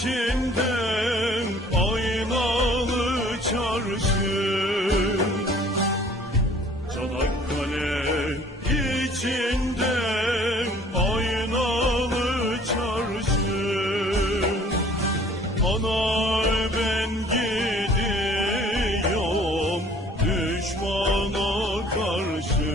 içinden aynalı çarşı. Çanakkale içinden aynalı çarşı. Ana ben gidiyorum düşmana karşı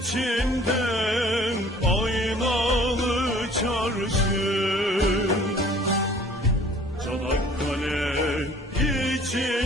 içinden aynalı çarşı. Çanakkale için